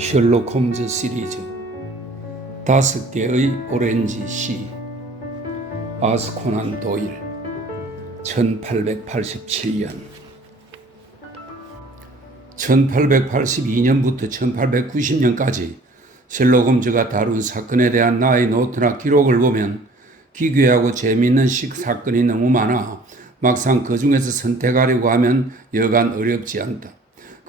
셜록 홈즈 시리즈 5개의 오렌지 시 아스 코난 도일 1887년 1882년부터 1890년까지 셜록 홈즈가 다룬 사건에 대한 나의 노트나 기록을 보면 기괴하고 재미있는 사건이 너무 많아 막상 그 중에서 선택하려고 하면 여간 어렵지 않다.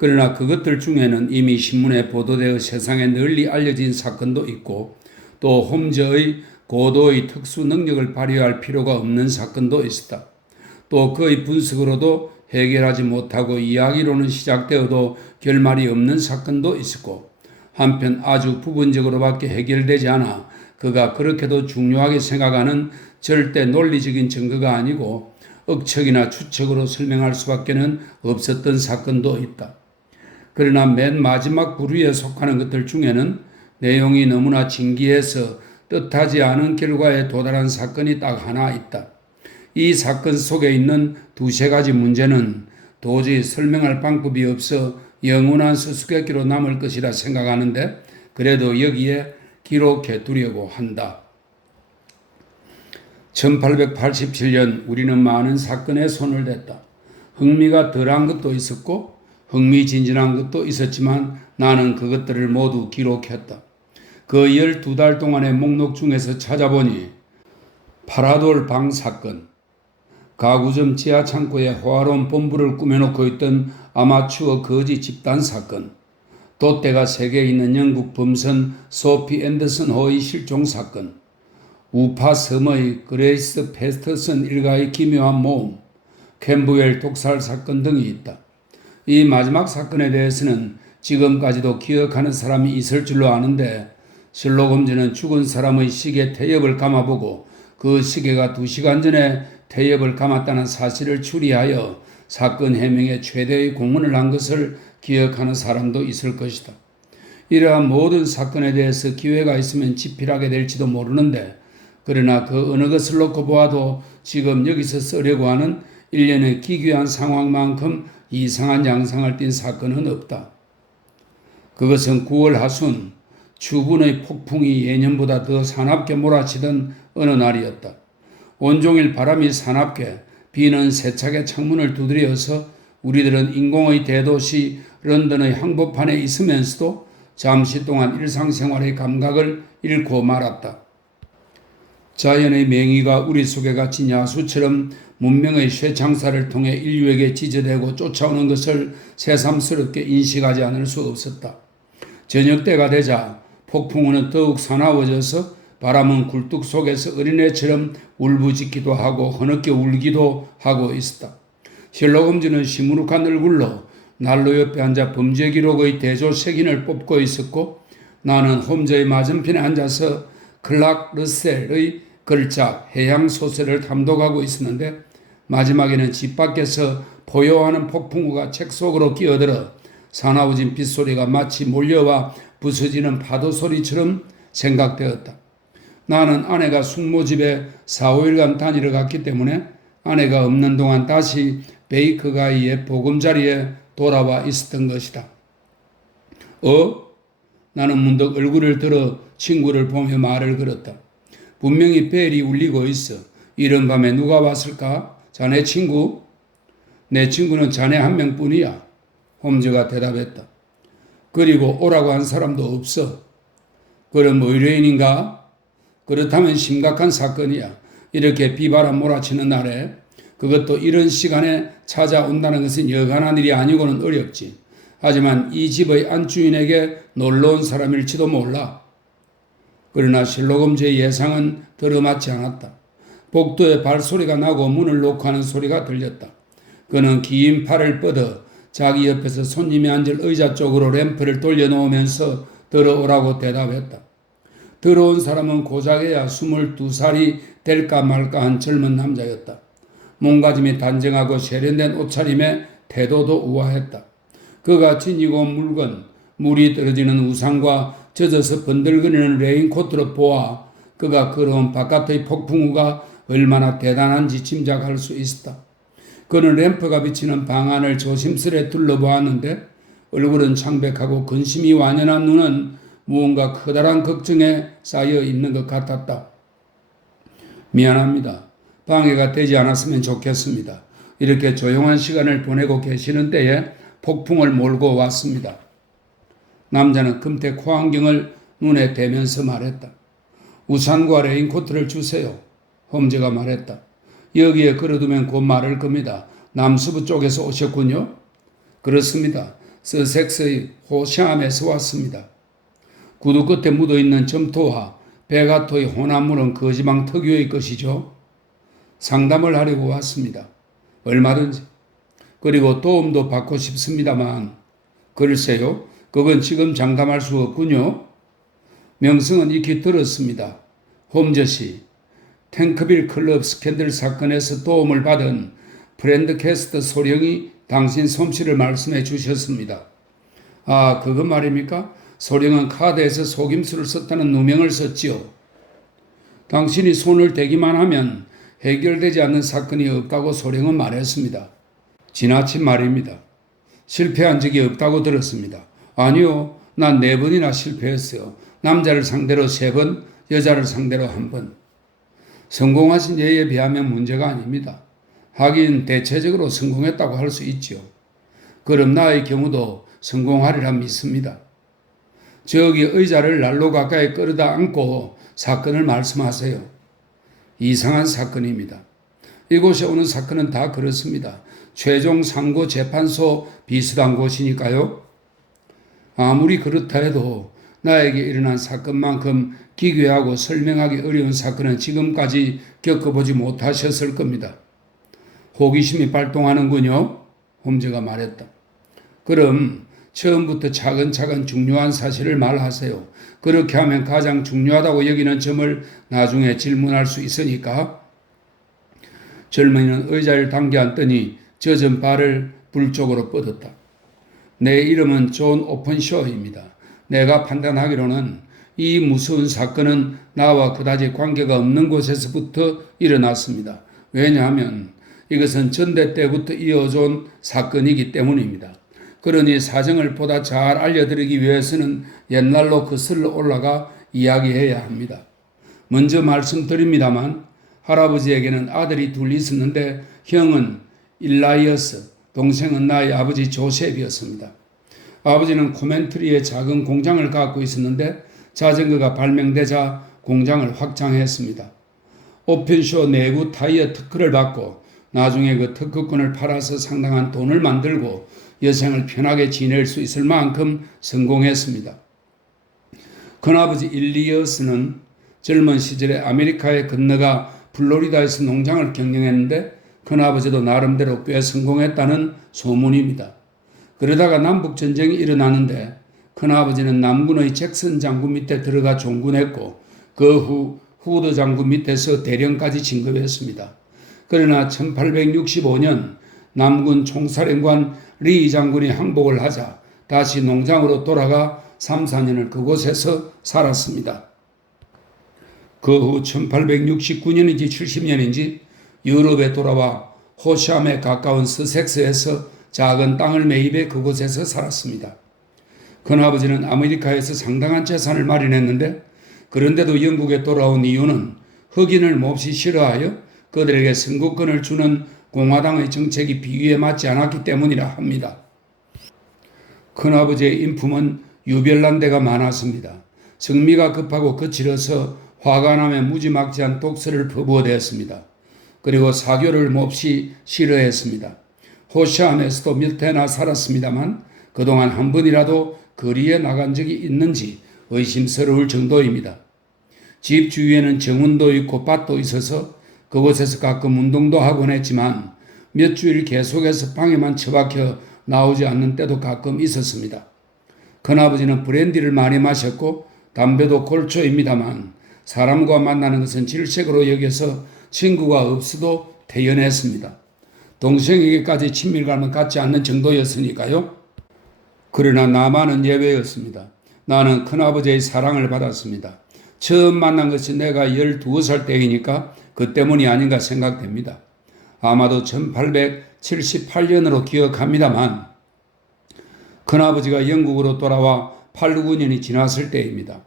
그러나 그것들 중에는 이미 신문에 보도되어 세상에 널리 알려진 사건도 있고 또 홈즈의 고도의 특수 능력을 발휘할 필요가 없는 사건도 있었다. 또 그의 분석으로도 해결하지 못하고 이야기로는 시작되어도 결말이 없는 사건도 있었고 한편 아주 부분적으로밖에 해결되지 않아 그가 그렇게도 중요하게 생각하는 절대 논리적인 증거가 아니고 억측이나 추측으로 설명할 수밖에는 없었던 사건도 있다. 그러나 맨 마지막 부류에 속하는 것들 중에는 내용이 너무나 진기해서 뜻하지 않은 결과에 도달한 사건이 딱 하나 있다. 이 사건 속에 있는 두세 가지 문제는 도저히 설명할 방법이 없어 영원한 수수께끼로 남을 것이라 생각하는데 그래도 여기에 기록해 두려고 한다. 1887년 우리는 많은 사건에 손을 댔다. 흥미가 덜한 것도 있었고 흥미진진한 것도 있었지만 나는 그것들을 모두 기록했다. 그 12달 동안의 목록 중에서 찾아보니 파라돌 방 사건, 가구점 지하창고에 호화로운 본부를 꾸며놓고 있던 아마추어 거지 집단 사건, 돛대가 3개 있는 영국 범선 소피 앤더슨 호의 실종 사건, 우파 섬의 그레이스 페스터슨 일가의 기묘한 모험, 캠브웰 독살 사건 등이 있다. 이 마지막 사건에 대해서는 지금까지도 기억하는 사람이 있을 줄로 아는데 셜록 홈즈는 죽은 사람의 시계 태엽을 감아보고 그 시계가 2시간 전에 태엽을 감았다는 사실을 추리하여 사건 해명에 최대의 공헌을 한 것을 기억하는 사람도 있을 것이다. 이러한 모든 사건에 대해서 기회가 있으면 집필하게 될지도 모르는데 그러나 그 어느 것을 놓고 보아도 지금 여기서 쓰려고 하는 일련의 기괴한 상황만큼 이상한 양상을 띈 사건은 없다. 그것은 9월 하순 추분의 폭풍이 예년보다 더 사납게 몰아치던 어느 날이었다. 온종일 바람이 사납게 비는 세차게 창문을 두드려서 우리들은 인공의 대도시 런던의 항복판에 있으면서도 잠시 동안 일상생활의 감각을 잃고 말았다. 자연의 맹의가 우리 속에 갇힌 야수처럼 문명의 쇠창살을 통해 인류에게 지저대고 쫓아오는 것을 새삼스럽게 인식하지 않을 수 없었다. 저녁 때가 되자 폭풍우는 더욱 사나워져서 바람은 굴뚝 속에서 어린애처럼 울부짖기도 하고 흐느껴 울기도 하고 있었다. 셜록 홈즈는 시무룩한 얼굴로 난로 옆에 앉아 범죄 기록의 대조 색인을 뽑고 있었고 나는 홈즈의 맞은편에 앉아서 클락 러셀의 걸작 해양 소설을 탐독하고 있었는데 마지막에는 집 밖에서 포효하는 폭풍우가 책 속으로 끼어들어 사나워진 빗소리가 마치 몰려와 부서지는 파도 소리처럼 생각되었다. 나는 아내가 숙모집에 4, 5일간 다니러 갔기 때문에 아내가 없는 동안 다시 베이커가이의 보금자리에 돌아와 있었던 것이다. 나는 문득 얼굴을 들어 친구를 보며 말을 걸었다. 분명히 벨이 울리고 있어. 이른 밤에 누가 왔을까? 자네 친구? 내 친구는 자네 한 명뿐이야. 홈즈가 대답했다. 그리고 오라고 한 사람도 없어. 그럼 의뢰인인가? 그렇다면 심각한 사건이야. 이렇게 비바람 몰아치는 날에 그것도 이런 시간에 찾아온다는 것은 여간한 일이 아니고는 어렵지. 하지만 이 집의 안주인에게 놀러온 사람일지도 몰라. 그러나 셜록 홈즈의 예상은 들어맞지 않았다. 복도에 발소리가 나고 문을 놓고 하는 소리가 들렸다. 그는 긴 팔을 뻗어 자기 옆에서 손님이 앉을 의자 쪽으로 램프를 돌려놓으면서 들어오라고 대답했다. 들어온 사람은 고작해야 22살이 될까 말까 한 젊은 남자였다. 몸가짐이 단정하고 세련된 옷차림에 태도도 우아했다. 그가 지니고 온 물건, 물이 떨어지는 우산과 젖어서 번들거리는 레인코트로 보아 그가 걸어온 바깥의 폭풍우가 얼마나 대단한지 짐작할 수 있었다. 그는 램프가 비치는 방 안을 조심스레 둘러보았는데 얼굴은 창백하고 근심이 완연한 눈은 무언가 커다란 걱정에 쌓여 있는 것 같았다. 미안합니다. 방해가 되지 않았으면 좋겠습니다. 이렇게 조용한 시간을 보내고 계시는 때에 폭풍을 몰고 왔습니다. 남자는 금태 코안경을 눈에 대면서 말했다. 우산과 레인코트를 주세요. 홈즈가 말했다. 여기에 걸어두면 곧 마를 겁니다. 남서부 쪽에서 오셨군요. 그렇습니다. 서섹스의 호샴에서 왔습니다. 구두 끝에 묻어있는 점토와 베가토의 혼합물은 거지방 특유의 것이죠. 상담을 하려고 왔습니다. 얼마든지. 그리고 도움도 받고 싶습니다만 글쎄요. 그건 지금 장담할 수 없군요. 명성은 익히 들었습니다. 홈즈 씨, 탱크빌 클럽 스캔들 사건에서 도움을 받은 브랜드캐스트 소령이 당신 솜씨를 말씀해 주셨습니다. 아, 그건 말입니까? 소령은 카드에서 속임수를 썼다는 누명을 썼지요. 당신이 손을 대기만 하면 해결되지 않는 사건이 없다고 소령은 말했습니다. 지나친 말입니다. 실패한 적이 없다고 들었습니다. 아니요, 난 4번이나 실패했어요. 남자를 상대로 3번, 여자를 상대로 1번. 성공하신 예에 비하면 문제가 아닙니다. 하긴 대체적으로 성공했다고 할 수 있지요. 그럼 나의 경우도 성공하리라 믿습니다. 저기 의자를 난로 가까이 끌어다 앉고 사건을 말씀하세요. 이상한 사건입니다. 이곳에 오는 사건은 다 그렇습니다. 최종 상고 재판소 비슷한 곳이니까요. 아무리 그렇다 해도 나에게 일어난 사건만큼 기괴하고 설명하기 어려운 사건은 지금까지 겪어보지 못하셨을 겁니다. 호기심이 발동하는군요. 홈즈가 말했다. 그럼 처음부터 차근차근 중요한 사실을 말하세요. 그렇게 하면 가장 중요하다고 여기는 점을 나중에 질문할 수 있으니까. 젊은이는 의자를 당겨 앉더니 젖은 발을 불 쪽으로 뻗었다. 내 이름은 존 오픈쇼입니다. 내가 판단하기로는 이 무서운 사건은 나와 그다지 관계가 없는 곳에서부터 일어났습니다. 왜냐하면 이것은 전대 때부터 이어져온 사건이기 때문입니다. 그러니 사정을 보다 잘 알려드리기 위해서는 옛날로 거슬러 올라가 이야기해야 합니다. 먼저 말씀드립니다만 할아버지에게는 아들이 둘 있었는데 형은 일라이어스, 동생은 나의 아버지 조셉이었습니다. 아버지는 코멘트리에 작은 공장을 갖고 있었는데 자전거가 발명되자 공장을 확장했습니다. 오픈쇼 내구 타이어 특허를 받고 나중에 그 특허권을 팔아서 상당한 돈을 만들고 여생을 편하게 지낼 수 있을 만큼 성공했습니다. 큰아버지 일리어스는 젊은 시절에 아메리카에 건너가 플로리다에서 농장을 경영했는데 큰아버지도 나름대로 꽤 성공했다는 소문입니다. 그러다가 남북전쟁이 일어나는데 큰아버지는 남군의 잭슨 장군 밑에 들어가 종군했고 그 후 후드 장군 밑에서 대령까지 진급했습니다. 그러나 1865년 남군 총사령관 리 장군이 항복을 하자 다시 농장으로 돌아가 3, 4년을 그곳에서 살았습니다. 그 후 1869년인지 70년인지 유럽에 돌아와 호샴에 가까운 서섹스에서 작은 땅을 매입해 그곳에서 살았습니다. 큰아버지는 아메리카에서 상당한 재산을 마련했는데 그런데도 영국에 돌아온 이유는 흑인을 몹시 싫어하여 그들에게 선거권을 주는 공화당의 정책이 비위에 맞지 않았기 때문이라 합니다. 큰아버지의 인품은 유별난 데가 많았습니다. 성미가 급하고 거칠어서 화가 나면 무지막지한 독설을 퍼부어댔습니다. 그리고 사교를 몹시 싫어했습니다. 호샴에서도 몇 해나 살았습니다만 그동안 한 번이라도 거리에 나간 적이 있는지 의심스러울 정도입니다. 집 주위에는 정원도 있고 밭도 있어서 그곳에서 가끔 운동도 하곤 했지만 몇 주일 계속해서 방에만 처박혀 나오지 않는 때도 가끔 있었습니다. 큰아버지는 브랜디를 많이 마셨고 담배도 골초입니다만 사람과 만나는 것은 질색으로 여겨서 친구가 없어도 태연했습니다. 동생에게까지 친밀감을 갖지 않는 정도였으니까요. 그러나 나만은 예외였습니다. 나는 큰아버지의 사랑을 받았습니다. 처음 만난 것이 내가 12살 때이니까 그 때문이 아닌가 생각됩니다. 아마도 1878년으로 기억합니다만 큰아버지가 영국으로 돌아와 89년이 지났을 때입니다.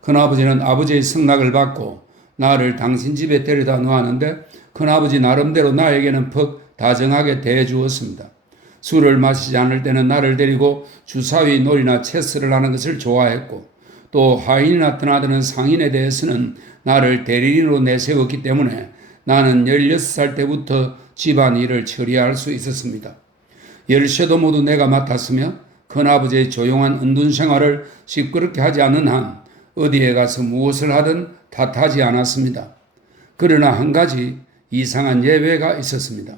큰아버지는 아버지의 승낙을 받고 나를 당신 집에 데려다 놓았는데 큰아버지 나름대로 나에게는 퍽 다정하게 대해주었습니다. 술을 마시지 않을 때는 나를 데리고 주사위 놀이나 체스를 하는 것을 좋아했고 또 하인이나 드나드는 상인에 대해서는 나를 대리인으로 내세웠기 때문에 나는 16살 때부터 집안 일을 처리할 수 있었습니다. 열쇠도 모두 내가 맡았으며 큰아버지의 조용한 은둔 생활을 시끄럽게 하지 않는 한 어디에 가서 무엇을 하든 탓하지 않았습니다. 그러나 한 가지 이상한 예외가 있었습니다.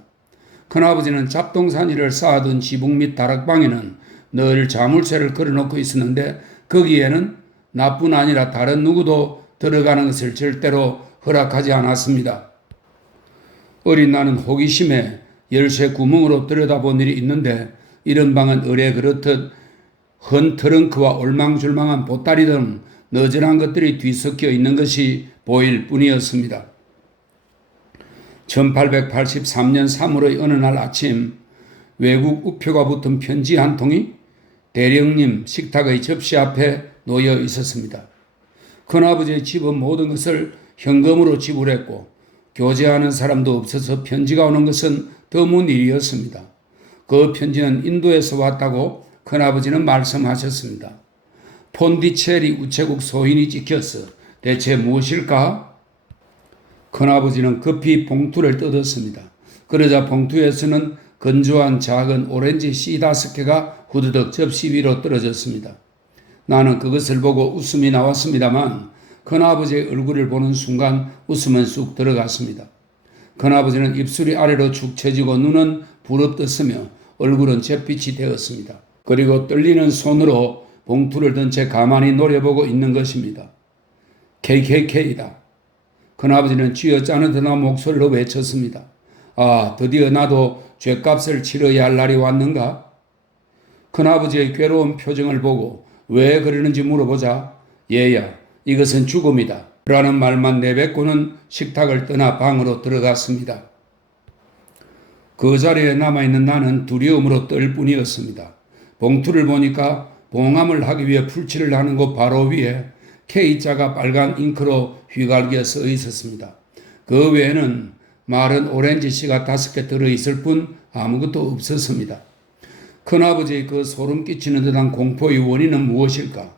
큰아버지는 잡동사니를 쌓아둔 지붕 및 다락방에는 늘 자물쇠를 걸어놓고 있었는데 거기에는 나뿐 아니라 다른 누구도 들어가는 것을 절대로 허락하지 않았습니다. 어린 나는 호기심에 열쇠 구멍으로 들여다본 일이 있는데 이런 방은 의뢰 그렇듯 헌 트렁크와 올망졸망한 보따리 등 너저한 것들이 뒤섞여 있는 것이 보일 뿐이었습니다. 1883년 3월의 어느 날 아침 외국 우표가 붙은 편지 한 통이 대령님 식탁의 접시 앞에 놓여 있었습니다. 큰아버지의 집은 모든 것을 현금으로 지불했고 교제하는 사람도 없어서 편지가 오는 것은 드문 일이었습니다. 그 편지는 인도에서 왔다고 큰아버지는 말씀하셨습니다. 폰디체리 우체국 소인이 찍혔어. 대체 무엇일까? 큰아버지는 급히 봉투를 뜯었습니다. 그러자 봉투에서는 건조한 작은 오렌지 씨 5개가 후드덕 접시 위로 떨어졌습니다. 나는 그것을 보고 웃음이 나왔습니다만 큰아버지의 얼굴을 보는 순간 웃음은 쑥 들어갔습니다. 큰아버지는 입술이 아래로 축 처지고 눈은 부릅떴으며 얼굴은 잿빛이 되었습니다. 그리고 떨리는 손으로 봉투를 든 채 가만히 노려보고 있는 것입니다. KKK다. 큰아버지는 쥐어짜는 목소리로 외쳤습니다. 아, 드디어 나도 죗값을 치러야 할 날이 왔는가? 큰아버지의 괴로운 표정을 보고 왜 그러는지 물어보자 얘야, 이것은 죽음이다. 라는 말만 내뱉고는 식탁을 떠나 방으로 들어갔습니다. 그 자리에 남아있는 나는 두려움으로 떨 뿐이었습니다. 봉투를 보니까 봉함을 하기 위해 풀칠을 하는 곳 바로 위에 K자가 빨간 잉크로 휘갈겨 써 있었습니다. 그 외에는 마른 오렌지 씨가 5개 들어있을 뿐 아무것도 없었습니다. 큰아버지의 그 소름 끼치는 듯한 공포의 원인은 무엇일까?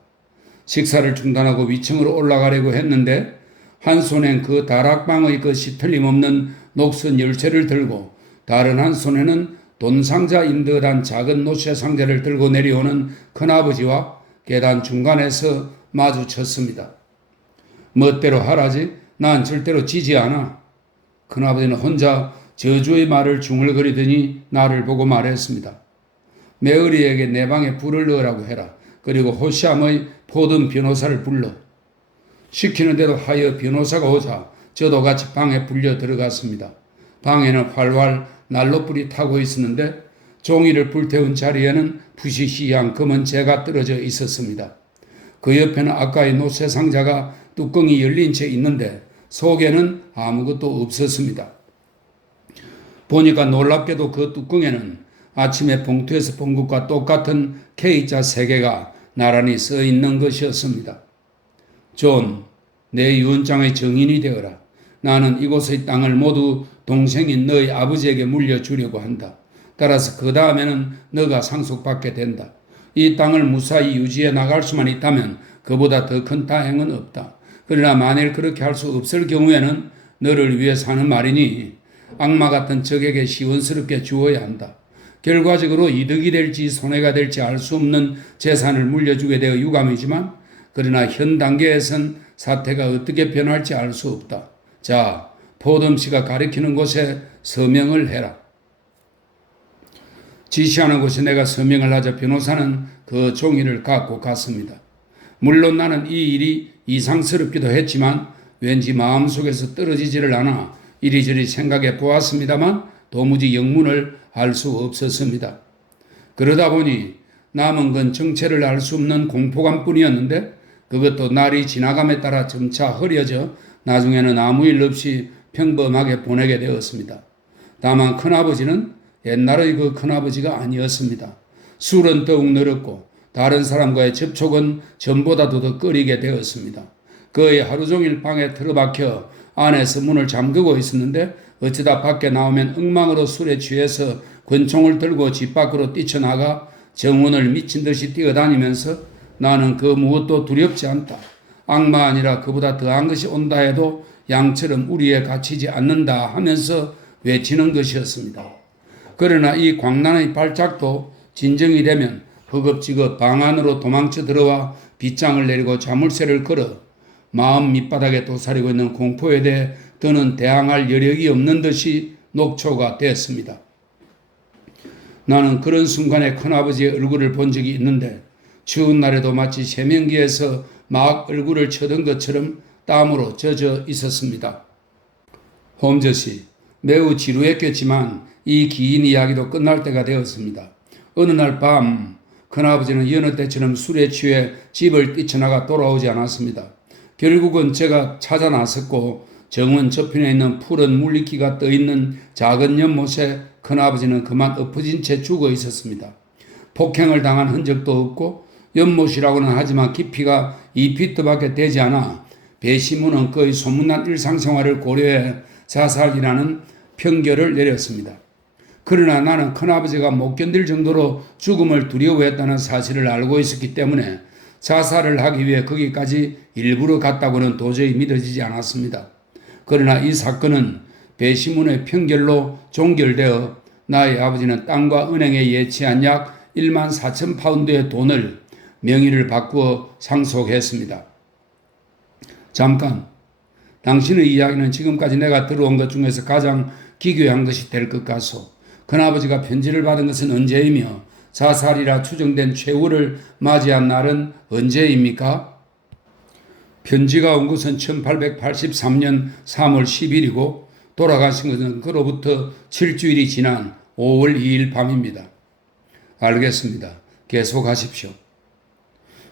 식사를 중단하고 위층으로 올라가려고 했는데 한 손엔 그 다락방의 것이 틀림없는 녹슨 열쇠를 들고 다른 한 손에는 돈상자인 듯한 작은 노쇠 상자를 들고 내려오는 큰아버지와 계단 중간에서 마주쳤습니다. 멋대로 하라지? 난 절대로 지지 않아. 큰아버지는 혼자 저주의 말을 중얼거리더니 나를 보고 말했습니다. 메어리에게 내 방에 불을 넣으라고 해라. 그리고 호시암의 포든 변호사를 불러. 시키는데도 하여 변호사가 오자 저도 같이 방에 불려 들어갔습니다. 방에는 활활 난로불이 타고 있었는데 종이를 불태운 자리에는 부시시한 검은 재가 떨어져 있었습니다. 그 옆에는 아까의 노쇠 상자가 뚜껑이 열린 채 있는데 속에는 아무것도 없었습니다. 보니까 놀랍게도 그 뚜껑에는 아침에 봉투에서 본 것과 똑같은 K자 3개가 나란히 써 있는 것이었습니다. 존, 내 유언장의 증인이 되어라. 나는 이곳의 땅을 모두 동생인 너의 아버지에게 물려주려고 한다. 따라서 그 다음에는 너가 상속받게 된다. 이 땅을 무사히 유지해 나갈 수만 있다면 그보다 더 큰 다행은 없다. 그러나 만일 그렇게 할 수 없을 경우에는 너를 위해서 하는 말이니 악마 같은 적에게 시원스럽게 주어야 한다. 결과적으로 이득이 될지 손해가 될지 알 수 없는 재산을 물려주게 되어 유감이지만 그러나 현 단계에선 사태가 어떻게 변할지 알 수 없다. 자, 포덤 씨가 가리키는 곳에 서명을 해라. 지시하는 곳에 내가 서명을 하자 변호사는 그 종이를 갖고 갔습니다. 물론 나는 이 일이 이상스럽기도 했지만 왠지 마음속에서 떨어지지를 않아 이리저리 생각해 보았습니다만 도무지 영문을 알 수 없었습니다. 그러다 보니 남은 건 정체를 알 수 없는 공포감뿐이었는데 그것도 날이 지나감에 따라 점차 흐려져 나중에는 아무 일 없이 평범하게 보내게 되었습니다. 다만 큰아버지는 옛날의 그 큰아버지가 아니었습니다. 술은 더욱 늘었고 다른 사람과의 접촉은 전보다도 더 꺼리게 되었습니다. 거의 하루 종일 방에 틀어박혀 안에서 문을 잠그고 있었는데 어쩌다 밖에 나오면 엉망으로 술에 취해서 권총을 들고 집 밖으로 뛰쳐나가 정원을 미친 듯이 뛰어다니면서 나는 그 무엇도 두렵지 않다. 악마 아니라 그보다 더한 것이 온다 해도 양처럼 우리에 갇히지 않는다 하면서 외치는 것이었습니다. 그러나 이 광란의 발작도 진정이 되면 허겁지겁 방 안으로 도망쳐 들어와 빗장을 내리고 자물쇠를 걸어 마음 밑바닥에 도사리고 있는 공포에 대해 더는 대항할 여력이 없는 듯이 녹초가 됐습니다. 나는 그런 순간에 큰아버지의 얼굴을 본 적이 있는데 추운 날에도 마치 세면기에서 막 얼굴을 쳐든 것처럼 땀으로 젖어 있었습니다. 홈즈씨, 매우 지루했겠지만 이 긴 이야기도 끝날 때가 되었습니다. 어느 날 밤 큰아버지는 여느 때처럼 술에 취해 집을 뛰쳐나가 돌아오지 않았습니다. 결국은 제가 찾아 나섰고 정원 저편에 있는 푸른 물리기가 떠있는 작은 연못에 큰아버지는 그만 엎어진 채 죽어 있었습니다. 폭행을 당한 흔적도 없고 연못이라고는 하지만 깊이가 2피트밖에 되지 않아 배시문은 거의 소문난 일상생활을 고려해 자살이라는 편결을 내렸습니다. 그러나 나는 큰아버지가 못 견딜 정도로 죽음을 두려워했다는 사실을 알고 있었기 때문에 자살을 하기 위해 거기까지 일부러 갔다고는 도저히 믿어지지 않았습니다. 그러나 이 사건은 배시문의 편결로 종결되어 나의 아버지는 땅과 은행에 예치한 약 1만 4천 파운드의 돈을 명의를 바꾸어 상속했습니다. 잠깐, 당신의 이야기는 지금까지 내가 들어온 것 중에서 가장 기괴한 것이 될 것 같소. 큰아버지가 편지를 받은 것은 언제이며 자살이라 추정된 최후를 맞이한 날은 언제입니까? 편지가 온 것은 1883년 3월 10일이고 돌아가신 것은 그로부터 7주일이 지난 5월 2일 밤입니다. 알겠습니다. 계속하십시오.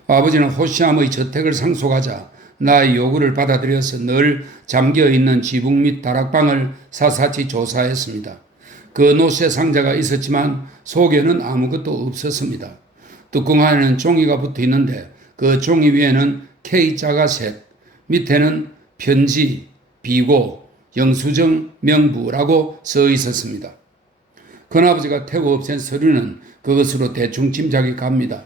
아버지는 호시암의 저택을 상속하자 나의 요구를 받아들여서 늘 잠겨있는 지붕 및 다락방을 사사치 조사했습니다. 그 노쇠 상자가 있었지만 속에는 아무것도 없었습니다. 뚜껑 안에는 종이가 붙어 있는데 그 종이 위에는 K자가 셋, 밑에는 편지, 비고, 영수증, 명부라고 써 있었습니다. 큰아버지가 태워 없앤 서류는 그것으로 대충 짐작이 갑니다.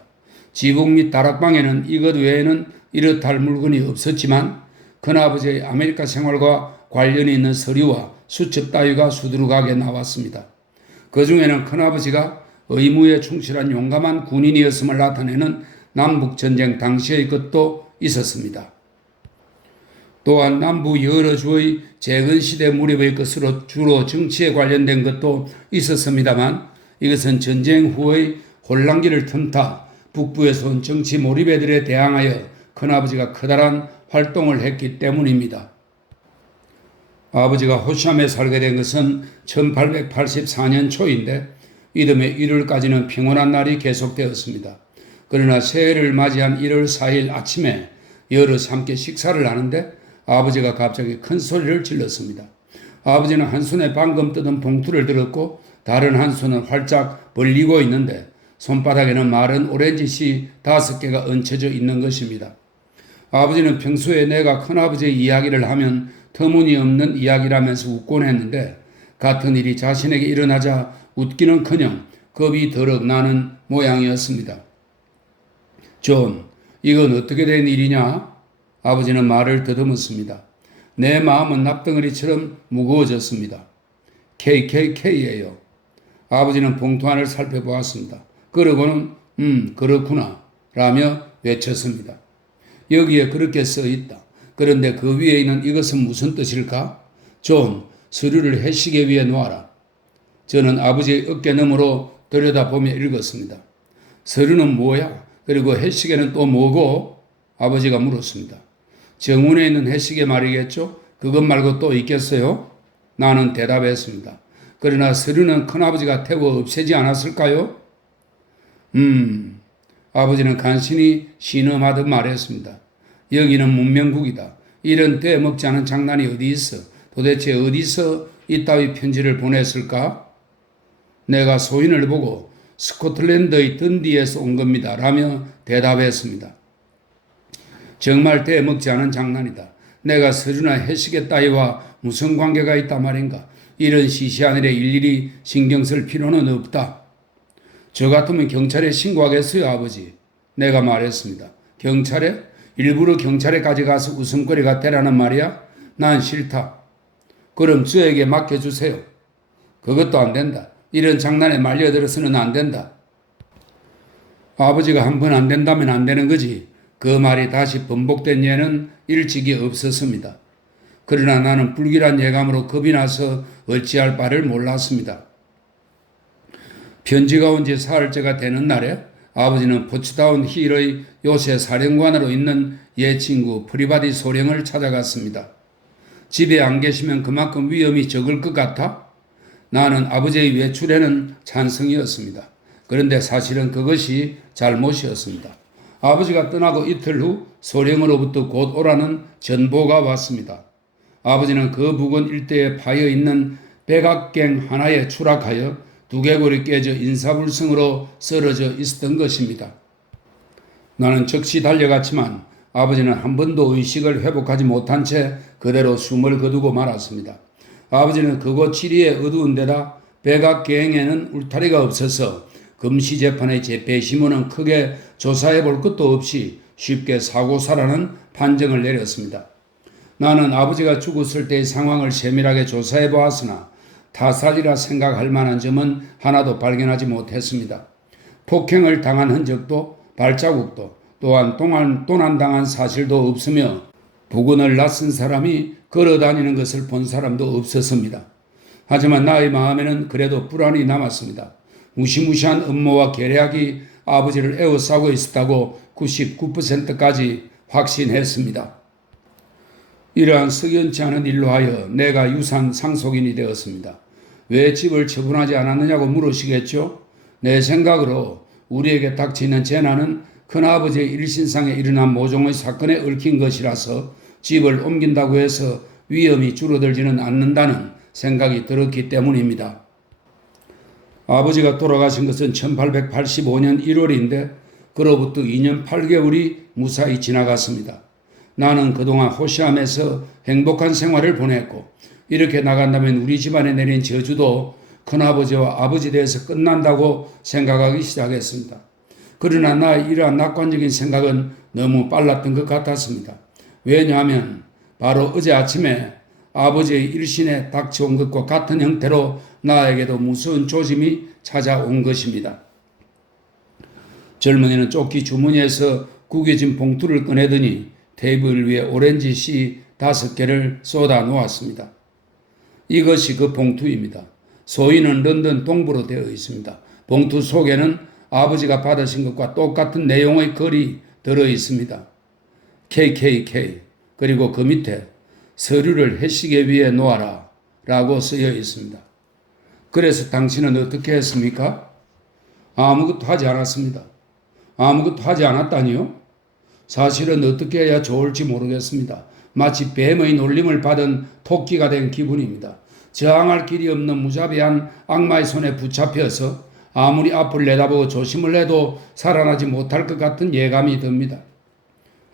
지붕 및 다락방에는 이것 외에는 이렇다 할 물건이 없었지만 큰아버지의 아메리카 생활과 관련이 있는 서류와 수첩 따위가 수두룩하게 나왔습니다. 그 중에는 큰아버지가 의무에 충실한 용감한 군인이었음을 나타내는 남북전쟁 당시의 것도 있었습니다. 또한 남부 여러 주의 재건시대 무렵의 것으로 주로 정치에 관련된 것도 있었습니다만 이것은 전쟁 후의 혼란기를 틈타 북부에서 온 정치 몰입애들에 대항하여 큰아버지가 커다란 활동을 했기 때문입니다. 아버지가 호시암에 살게 된 것은 1884년 초인데 이듬해 1월까지는 평온한 날이 계속되었습니다. 그러나 새해를 맞이한 1월 4일 아침에 여럿이 함께 식사를 하는데 아버지가 갑자기 큰 소리를 질렀습니다. 아버지는 한 손에 방금 뜯은 봉투를 들었고 다른 한 손은 활짝 벌리고 있는데 손바닥에는 마른 오렌지씨 5개가 얹혀져 있는 것입니다. 아버지는 평소에 내가 큰아버지의 이야기를 하면 터무니없는 이야기라면서 웃곤 했는데 같은 일이 자신에게 일어나자 웃기는커녕 겁이 더럭 나는 모양이었습니다. 존, 이건 어떻게 된 일이냐? 아버지는 말을 더듬었습니다. 내 마음은 납덩어리처럼 무거워졌습니다. KKK예요. 아버지는 봉투 안을 살펴보았습니다. 그러고는 그렇구나 라며 외쳤습니다. 여기에 그렇게 써 있다. 그런데 그 위에 있는 이것은 무슨 뜻일까? 존, 서류를 해시계 위에 놓아라. 저는 아버지의 어깨너머로 들여다보며 읽었습니다. 서류는 뭐야? 그리고 해시계는 또 뭐고? 아버지가 물었습니다. 정원에 있는 해시계 말이겠죠? 그것 말고 또 있겠어요? 나는 대답했습니다. 그러나 서류는 큰아버지가 태워 없애지 않았을까요? 아버지는 간신히 신음하듯 말했습니다. 여기는 문명국이다. 이런 떼먹지 않은 장난이 어디 있어? 도대체 어디서 이따위 편지를 보냈을까? 내가 소인을 보고 스코틀랜드의 던디에서 온 겁니다. 라며 대답했습니다. 정말 대먹지 않은 장난이다. 내가 서류나 해시계 따위와 무슨 관계가 있단 말인가. 이런 시시한 일에 일일이 신경 쓸 필요는 없다. 저 같으면 경찰에 신고하겠어요, 아버지. 내가 말했습니다. 경찰에? 일부러 경찰에까지 가서 웃음거리가 되라는 말이야? 난 싫다. 그럼 저에게 맡겨주세요. 그것도 안 된다. 이런 장난에 말려들어서는 안 된다. 아버지가 한 번 안 된다면 안 되는 거지. 그 말이 다시 번복된 예는 일찍이 없었습니다. 그러나 나는 불길한 예감으로 겁이 나서 어찌할 바를 몰랐습니다. 편지가 온 지 사흘째가 되는 날에 아버지는 포츠다운 힐의 요새 사령관으로 있는 옛 친구 프리바디 소령을 찾아갔습니다. 집에 안 계시면 그만큼 위험이 적을 것 같아? 나는 아버지의 외출에는 찬성이었습니다. 그런데 사실은 그것이 잘못이었습니다. 아버지가 떠나고 이틀 후 소령으로부터 곧 오라는 전보가 왔습니다. 아버지는 그 부근 일대에 파여 있는 백악갱 하나에 추락하여 두개골이 깨져 인사불성으로 쓰러져 있었던 것입니다. 나는 즉시 달려갔지만 아버지는 한 번도 의식을 회복하지 못한 채 그대로 숨을 거두고 말았습니다. 아버지는 그곳 지리의 어두운 데다 백악갱에는 울타리가 없어서 금시재판의 배심원은 크게 조사해 볼 것도 없이 쉽게 사고사라는 판정을 내렸습니다. 나는 아버지가 죽었을 때의 상황을 세밀하게 조사해 보았으나 타살이라 생각할 만한 점은 하나도 발견하지 못했습니다. 폭행을 당한 흔적도 발자국도 또한 도난당한 사실도 없으며 부근을 낯선 사람이 걸어다니는 것을 본 사람도 없었습니다. 하지만 나의 마음에는 그래도 불안이 남았습니다. 무시무시한 음모와 계략이 아버지를 에워싸고 있었다고 99%까지 확신했습니다. 이러한 석연치 않은 일로 하여 내가 유산 상속인이 되었습니다. 왜 집을 처분하지 않았느냐고 물으시겠죠? 내 생각으로 우리에게 닥치는 재난은 큰아버지의 일신상에 일어난 모종의 사건에 얽힌 것이라서 집을 옮긴다고 해서 위험이 줄어들지는 않는다는 생각이 들었기 때문입니다. 아버지가 돌아가신 것은 1885년 1월인데 그로부터 2년 8개월이 무사히 지나갔습니다. 나는 그동안 호시암에서 행복한 생활을 보냈고 이렇게 나간다면 우리 집안에 내린 저주도 큰아버지와 아버지 대해서 끝난다고 생각하기 시작했습니다. 그러나 나의 이러한 낙관적인 생각은 너무 빨랐던 것 같았습니다. 왜냐하면 바로 어제 아침에 아버지의 일신에 닥쳐온 것과 같은 형태로 나에게도 무서운 조짐이 찾아온 것입니다. 젊은이는 조끼 주머니에서 구겨진 봉투를 꺼내더니 테이블 위에 오렌지 씨 5개를 쏟아 놓았습니다. 이것이 그 봉투입니다. 소인은 런던 동부로 되어 있습니다. 봉투 속에는 아버지가 받으신 것과 똑같은 내용의 글이 들어 있습니다. KKK 그리고 그 밑에 서류를 해시계 위에 놓아라 라고 쓰여 있습니다. 그래서 당신은 어떻게 했습니까? 아무것도 하지 않았습니다. 아무것도 하지 않았다니요? 사실은 어떻게 해야 좋을지 모르겠습니다. 마치 뱀의 놀림을 받은 토끼가 된 기분입니다. 저항할 길이 없는 무자비한 악마의 손에 붙잡혀서 아무리 앞을 내다보고 조심을 해도 살아나지 못할 것 같은 예감이 듭니다.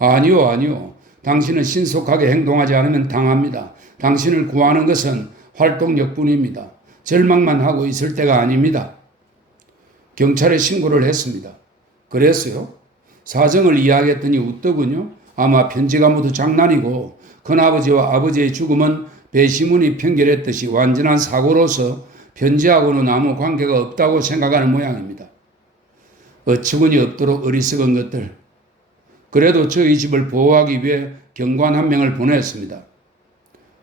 아니요. 당신은 신속하게 행동하지 않으면 당합니다. 당신을 구하는 것은 활동력뿐입니다. 절망만 하고 있을 때가 아닙니다. 경찰에 신고를 했습니다. 그랬어요? 사정을 이야기했더니 웃더군요. 아마 편지가 모두 장난이고 큰아버지와 아버지의 죽음은 배심원이 편결했듯이 완전한 사고로서 편지하고는 아무 관계가 없다고 생각하는 모양입니다. 어처구니 없도록 어리석은 것들. 그래도 저희 집을 보호하기 위해 경관 한 명을 보냈습니다.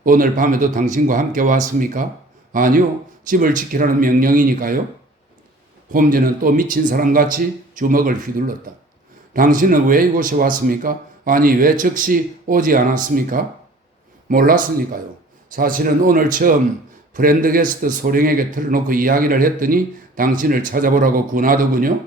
오늘 밤에도 당신과 함께 왔습니까? 아니요. 집을 지키라는 명령이니까요. 홈즈는 또 미친 사람같이 주먹을 휘둘렀다. 당신은 왜 이곳에 왔습니까? 아니 왜 즉시 오지 않았습니까? 몰랐으니까요. 사실은 오늘 처음 프렌드게스트 소령에게 틀어놓고 이야기를 했더니 당신을 찾아보라고 권하더군요.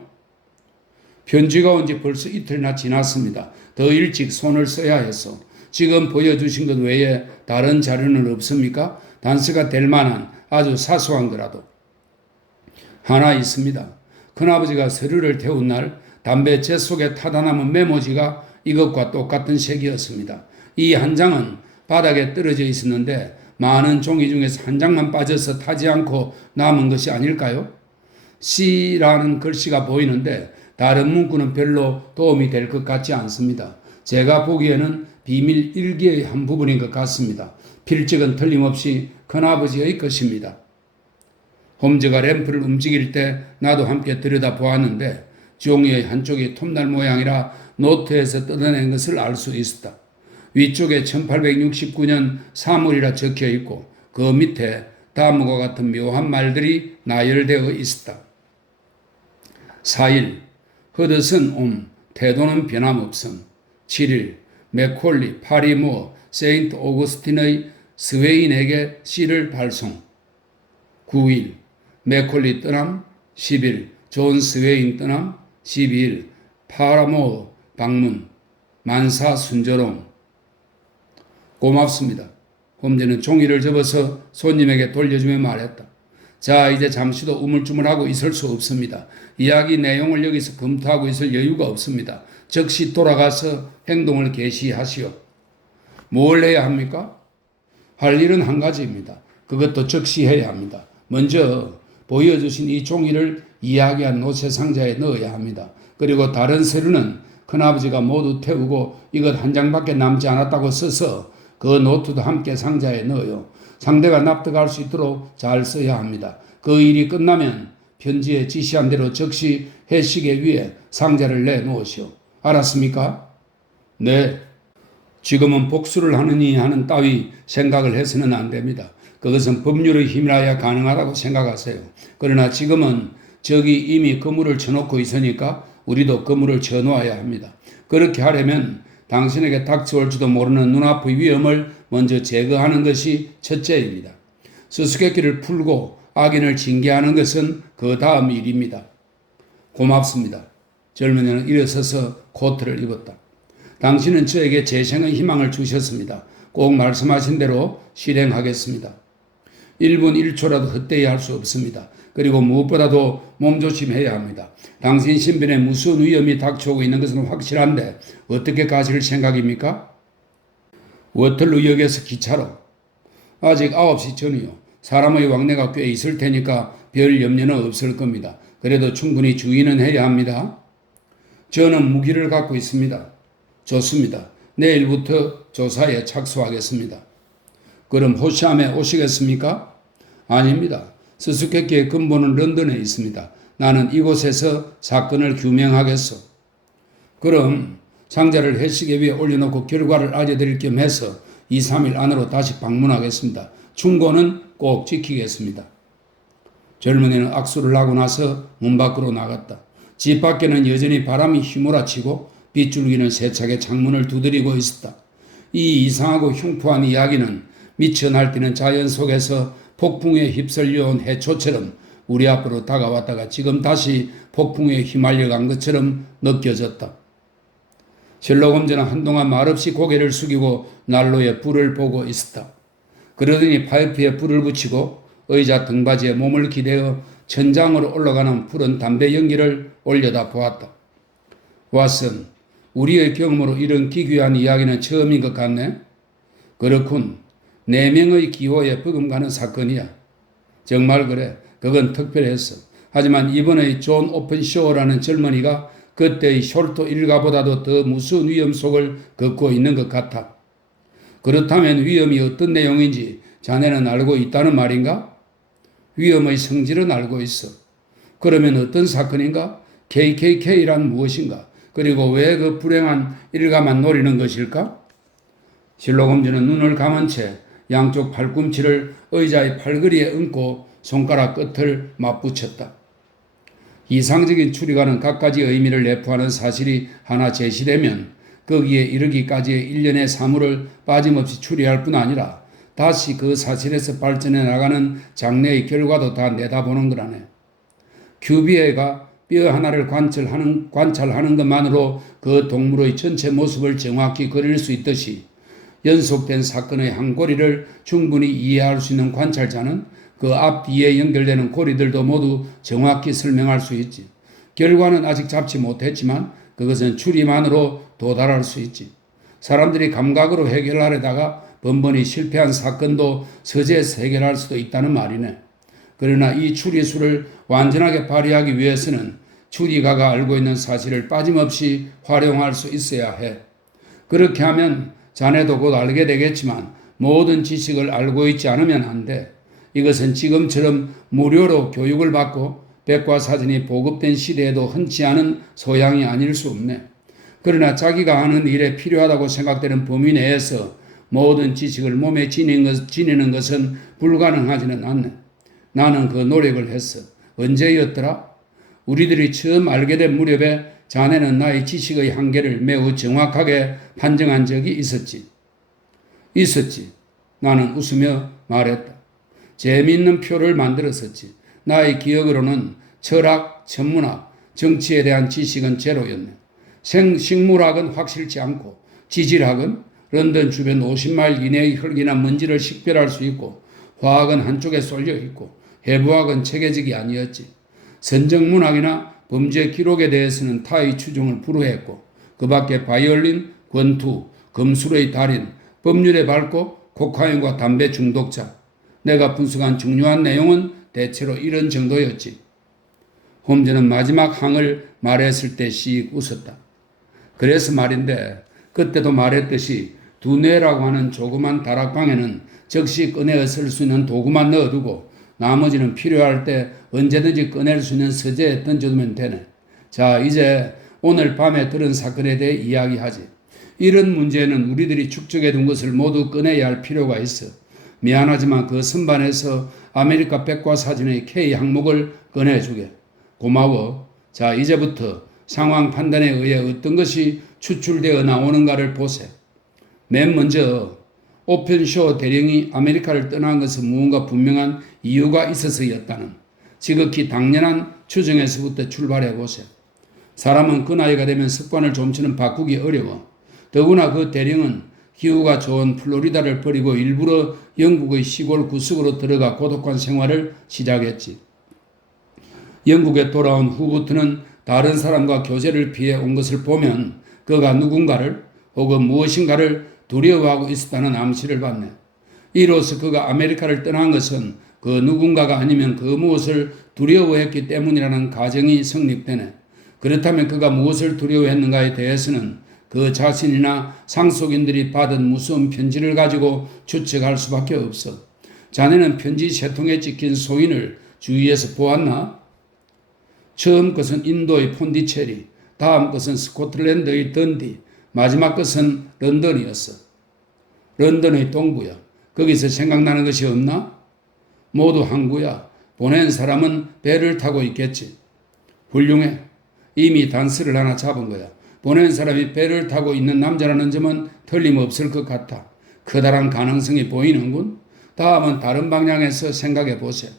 편지가 온 지 벌써 이틀이나 지났습니다. 더 일찍 손을 써야 해서 지금 보여주신 것 외에 다른 자료는 없습니까? 단서가 될 만한 아주 사소한 거라도. 하나 있습니다. 큰아버지가 서류를 태운 날 담배재 속에 타다 남은 메모지가 이것과 똑같은 색이었습니다. 이 한 장은 바닥에 떨어져 있었는데 많은 종이 중에서 한 장만 빠져서 타지 않고 남은 것이 아닐까요? C라는 글씨가 보이는데 다른 문구는 별로 도움이 될 것 같지 않습니다. 제가 보기에는 비밀 일기의 한 부분인 것 같습니다. 필적은 틀림없이 큰아버지의 것입니다. 홈즈가 램프를 움직일 때 나도 함께 들여다보았는데 종이의 한쪽이 톱날 모양이라 노트에서 뜯어낸 것을 알 수 있었다. 위쪽에 1869년 3월이라 적혀 있고 그 밑에 다음과 같은 묘한 말들이 나열되어 있었다. 4일 허드슨 태도는 변함없음. 7일 맥콜리 파리모 세인트 오거스틴의 스웨인에게 시를 발송. 9일 맥콜리 떠남. 10일 존 스웨인 떠남. 12일 파라모 방문. 만사 순조롱. 고맙습니다. 홈즈는 종이를 접어서 손님에게 돌려주며 말했다. 자, 이제 잠시도 우물쭈물하고 있을 수 없습니다. 이야기 내용을 여기서 검토하고 있을 여유가 없습니다. 즉시 돌아가서 행동을 개시하시오. 뭘 해야 합니까? 할 일은 한 가지입니다. 그것도 즉시 해야 합니다. 먼저 보여주신 이 종이를 이야기한 노쇠 상자에 넣어야 합니다. 그리고 다른 서류는 큰아버지가 모두 태우고 이것 한 장밖에 남지 않았다고 써서 그 노트도 함께 상자에 넣어요. 상대가 납득할 수 있도록 잘 써야 합니다. 그 일이 끝나면 편지에 지시한 대로 즉시 해시계 위에 상자를 내놓으시오. 알았습니까? 네. 지금은 복수를 하느니 하는 따위 생각을 해서는 안 됩니다. 그것은 법률의 힘이라야 가능하다고 생각하세요. 그러나 지금은 저기 이미 그물을 쳐놓고 있으니까 우리도 그물을 쳐놓아야 합니다. 그렇게 하려면 당신에게 닥쳐올지도 모르는 눈앞의 위험을 먼저 제거하는 것이 첫째입니다. 수수께끼를 풀고 악인을 징계하는 것은 그 다음 일입니다. 고맙습니다. 젊은이는 일어서서 코트를 입었다. 당신은 저에게 재생의 희망을 주셨습니다. 꼭 말씀하신 대로 실행하겠습니다. 1분 1초라도 헛되이 할 수 없습니다. 그리고 무엇보다도 몸조심해야 합니다. 당신 신변에 무슨 위험이 닥쳐오고 있는 것은 확실한데 어떻게 가실 생각입니까? 워털루역에서 기차로. 아직 9시 전이요. 사람의 왕래가 꽤 있을 테니까 별 염려는 없을 겁니다. 그래도 충분히 주의는 해야 합니다. 저는 무기를 갖고 있습니다. 좋습니다. 내일부터 조사에 착수하겠습니다. 그럼 호시암에 오시겠습니까? 아닙니다. 수수께끼의 근본은 런던에 있습니다. 나는 이곳에서 사건을 규명하겠소. 그럼 상자를 해시계 위에 올려놓고 결과를 알려드릴 겸 해서 2, 3일 안으로 다시 방문하겠습니다. 충고는 꼭 지키겠습니다. 젊은이는 악수를 하고 나서 문 밖으로 나갔다. 집 밖에는 여전히 바람이 휘몰아치고 빗줄기는 세차게 창문을 두드리고 있었다. 이 이상하고 흉포한 이야기는 미쳐 날뛰는 자연 속에서 폭풍에 휩쓸려온 해초처럼 우리 앞으로 다가왔다가 지금 다시 폭풍에 휘말려간 것처럼 느껴졌다. 셜록 홈즈는 한동안 말없이 고개를 숙이고 난로에 불을 보고 있었다. 그러더니 파이프에 불을 붙이고 의자 등받이에 몸을 기대어 천장으로 올라가는 푸른 담배 연기를 올려다 보았다. 왓슨, 우리의 경험으로 이런 기괴한 이야기는 처음인 것 같네. 그렇군. 4명의 기호에 버금가는 사건이야. 정말 그래. 그건 특별했어. 하지만 이번의 존 오픈쇼라는 젊은이가 그때의 숄토 일가보다도 더 무서운 위험 속을 걷고 있는 것 같아. 그렇다면 위험이 어떤 내용인지 자네는 알고 있다는 말인가? 위험의 성질은 알고 있어. 그러면 어떤 사건인가? KKK란 무엇인가? 그리고 왜 그 불행한 일가만 노리는 것일까? 실록 홈즈는 눈을 감은 채 양쪽 팔꿈치를 의자의 팔걸이에 얹고 손가락 끝을 맞붙였다. 이상적인 추리가는 갖가지 의미를 내포하는 사실이 하나 제시되면 거기에 이르기까지의 일련의 사물을 빠짐없이 추리할 뿐 아니라 다시 그 사실에서 발전해 나가는 장래의 결과도 다 내다보는 거라네. 큐비에가 뼈 하나를 관찰하는 것만으로 그 동물의 전체 모습을 정확히 그릴 수 있듯이 연속된 사건의 한 고리를 충분히 이해할 수 있는 관찰자는 그 앞 뒤에 연결되는 고리들도 모두 정확히 설명할 수 있지. 결과는 아직 잡지 못했지만 그것은 추리만으로 도달할 수 있지. 사람들이 감각으로 해결하려다가 번번이 실패한 사건도 서재에서 해결할 수도 있다는 말이네. 그러나 이 추리술을 완전하게 발휘하기 위해서는 추리가가 알고 있는 사실을 빠짐없이 활용할 수 있어야 해. 그렇게 하면 자네도 곧 알게 되겠지만 모든 지식을 알고 있지 않으면 안 돼. 이것은 지금처럼 무료로 교육을 받고 백과사전이 보급된 시대에도 흔치 않은 소양이 아닐 수 없네. 그러나 자기가 하는 일에 필요하다고 생각되는 범위 내에서 모든 지식을 몸에 지니는 것은 불가능하지는 않네. 나는 그 노력을 했어. 언제였더라? 우리들이 처음 알게 된 무렵에 자네는 나의 지식의 한계를 매우 정확하게 판정한 적이 있었지. 나는 웃으며 말했다. 재미있는 표를 만들었었지. 나의 기억으로는 철학, 천문학, 정치에 대한 지식은 제로였네. 식물학은 확실치 않고 지질학은 런던 주변 50마일 이내의 흙이나 먼지를 식별할 수 있고 화학은 한쪽에 쏠려 있고 해부학은 체계적이 아니었지. 선정문학이나 범죄 기록에 대해서는 타의 추종을 불허했고 그 밖에 바이올린, 권투, 금술의 달인, 법률에 밟고 코카인과 담배 중독자. 내가 분석한 중요한 내용은 대체로 이런 정도였지. 홈즈는 마지막 항을 말했을 때 씩 웃었다. 그래서 말인데 그때도 말했듯이 두뇌라고 하는 조그만 다락방에는 즉시 꺼내어 쓸 수 있는 도구만 넣어두고 나머지는 필요할 때 언제든지 꺼낼 수 있는 서재에 던져두면 되네. 자, 이제 오늘 밤에 들은 사건에 대해 이야기하지. 이런 문제는 우리들이 축적해둔 것을 모두 꺼내야 할 필요가 있어. 미안하지만 그 선반에서 아메리카 백과사전의 K 항목을 꺼내주게. 고마워. 자, 이제부터 상황 판단에 의해 어떤 것이 추출되어 나오는가를 보세. 맨 먼저 오펜쇼 대령이 아메리카를 떠난 것은 무언가 분명한 이유가 있어서였다는 지극히 당연한 추정에서부터 출발해보세. 사람은 그 나이가 되면 습관을 좀처럼 바꾸기 어려워. 더구나 그 대령은 기후가 좋은 플로리다를 버리고 일부러 영국의 시골 구석으로 들어가 고독한 생활을 시작했지. 영국에 돌아온 후부터는 다른 사람과 교제를 피해 온 것을 보면 그가 누군가를 혹은 무엇인가를 두려워하고 있었다는 암시를 받네. 이로써 그가 아메리카를 떠난 것은 그 누군가가 아니면 그 무엇을 두려워했기 때문이라는 가정이 성립되네. 그렇다면 그가 무엇을 두려워했는가에 대해서는 그 자신이나 상속인들이 받은 무서운 편지를 가지고 추측할 수밖에 없어. 자네는 편지 세 통에 찍힌 소인을 주위에서 보았나? 처음 것은 인도의 폰디체리, 다음 것은 스코틀랜드의 던디, 마지막 것은 런던이었어. 런던의 동부야. 거기서 생각나는 것이 없나? 모두 항구야. 보낸 사람은 배를 타고 있겠지. 훌륭해. 이미 단서를 하나 잡은 거야. 보낸 사람이 배를 타고 있는 남자라는 점은 틀림없을 것 같아. 커다란 가능성이 보이는군. 다음은 다른 방향에서 생각해 보세요.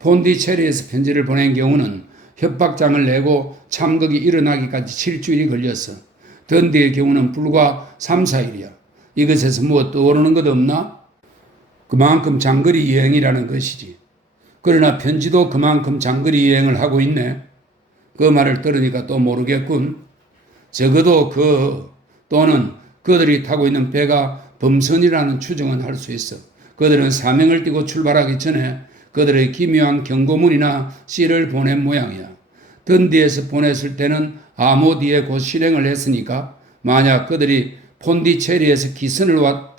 폰디체리에서 편지를 보낸 경우는 협박장을 내고 참극이 일어나기까지 7주일이 걸렸어. 던디의 경우는 불과 3, 4일이야. 이것에서 뭐 떠오르는 것 없나? 그만큼 장거리 여행이라는 것이지. 그러나 편지도 그만큼 장거리 여행을 하고 있네. 그 말을 들으니까 또 모르겠군. 적어도 또는 그들이 타고 있는 배가 범선이라는 추정은 할 수 있어. 그들은 사명을 띠고 출발하기 전에 그들의 기묘한 경고문이나 시를 보낸 모양이야. 던디에서 보냈을 때는 아모디에 곧 실행을 했으니까 만약 그들이 폰디체리에서